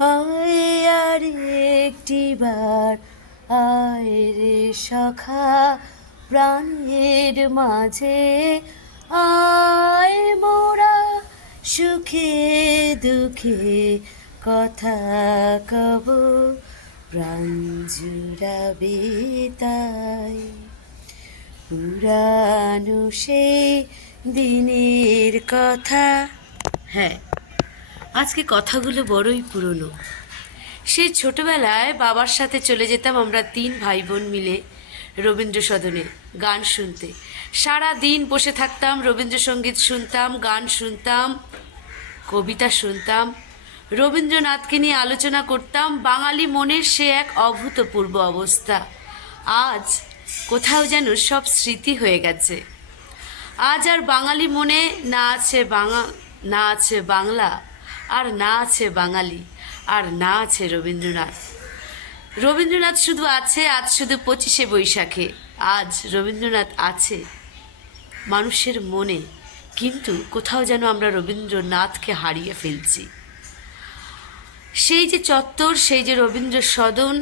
আয় আর একটিবার আয় রে সখা প্রাণের মাঝে আয় মোরা সুখে দুঃখে কথা কব প্রাণ জুড়াবে তাই পুরানো সেই দিনের কথা। হ্যাঁ, আজকে কথাগুলো বড়ই পুরনো। সেই ছোটবেলায় বাবার সাথে চলে যেতাম আমরা 3 ভাই বোন মিলে রবীন্দ্র সদনে গান শুনতে। সারা দিন বসে থাকতাম, রবীন্দ্রসঙ্গীত শুনতাম, গান শুনতাম, কবিতা শুনতাম, রবীন্দ্রনাথকে নিয়ে আলোচনা করতাম। বাঙালি মনের সে এক অভূতপূর্ব অবস্থা। আজ কোথাও যেন সব স্মৃতি হয়ে গেছে। আজ আর বাঙালি মনে না আছে না আছে বাংলা, আর না আছে বাঙালি, আর না আছে রবীন্দ্রনাথ। রবীন্দ্রনাথ শুধু আছে আজ শুধু 25শে বৈশাখে। আজ রবীন্দ্রনাথ আছে মানুষের মনে, কিন্তু কোথাও যেন আমরা রবীন্দ্রনাথকে হারিয়ে ফেলছি। সেই যে চত্বর, সেই যে রবীন্দ্র সদন,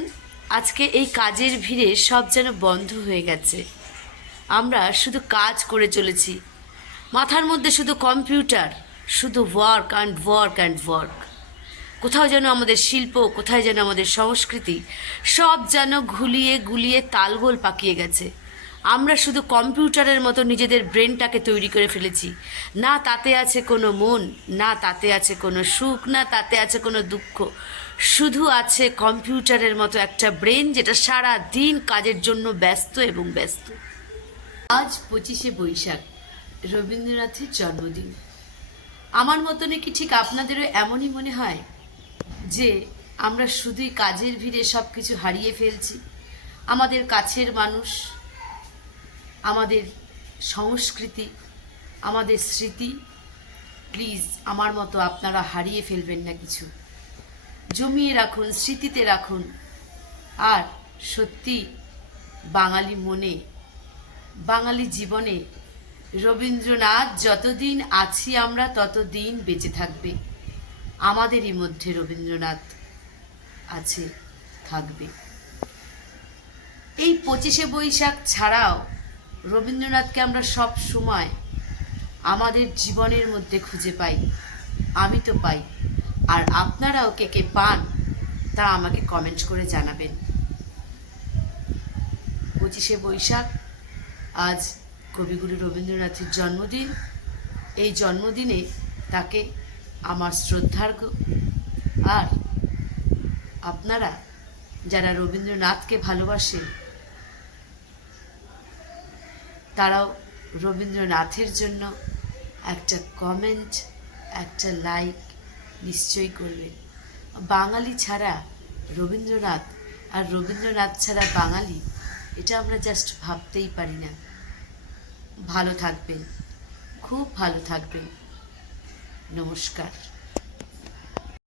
আজকে এই কাজের ভিড়ে সব যেন বন্ধ হয়ে গেছে। আমরা শুধু কাজ করে চলেছি, মাথার মধ্যে শুধু কম্পিউটার, শুধু work and work and work. কোথাও যেন আমাদের শিল্প, কোথায় যেন আমাদের সংস্কৃতি সব যেন ঘুলিয়ে গুলিয়ে তালগোল পাকিয়ে গেছে। আমরা শুধু কম্পিউটারের মতো নিজেদের ব্রেনটাকে তৈরি করে ফেলেছি। না তাতে আছে কোনো মন, না তাতে আছে কোনো সুখ, না তাতে আছে কোনো দুঃখ। শুধু আছে কম্পিউটারের মতো একটা ব্রেন যেটা সারা দিন কাজের জন্য ব্যস্ত এবং ব্যস্ত। আজ 25শে বৈশাখ, রবীন্দ্রনাথের জন্মদিন। আমার মতনই কি ঠিক আপনাদেরও এমনই মনে হয় যে আমরা শুধুই কাজের ভিড়ে সব কিছু হারিয়ে ফেলছি? আমাদের কাছের মানুষ, আমাদের সংস্কৃতি, আমাদের স্মৃতি, প্লিজ আমার মতো আপনারা হারিয়ে ফেলবেন না কিছু। জমিয়ে রাখুন, স্মৃতিতে রাখুন। আর সত্যি বাঙালি মনে, বাঙালি জীবনে রবীন্দ্রনাথ যতদিন আছি আমরা ততদিন বেঁচে থাকবে। আমাদেরই মধ্যে রবীন্দ্রনাথ আছে, থাকবে। এই 25শে বৈশাখ ছাড়াও রবীন্দ্রনাথকে আমরা সব সময় আমাদের জীবনের মধ্যে খুঁজে পাই। আমি তো পাই, আর আপনারাও কে কে পান তা আমাকে কমেন্ট করে জানাবেন। 25শে বৈশাখ, আজ কবিগুরু রবীন্দ্রনাথের জন্মদিন। এই জন্মদিনে তাকে আমার শ্রদ্ধার্ঘ্য। আর আপনারা যারা রবীন্দ্রনাথকে ভালোবাসেন তারাও রবীন্দ্রনাথের জন্য একটা কমেন্ট, একটা লাইক নিশ্চয়ই করবেন। বাঙালি ছাড়া রবীন্দ্রনাথ, আর রবীন্দ্রনাথ ছাড়া বাঙালি, এটা আমরা জাস্ট ভাবতেই পারি না। ভালো থাকবেন, খুব ভালো থাকবেন। নমস্কার।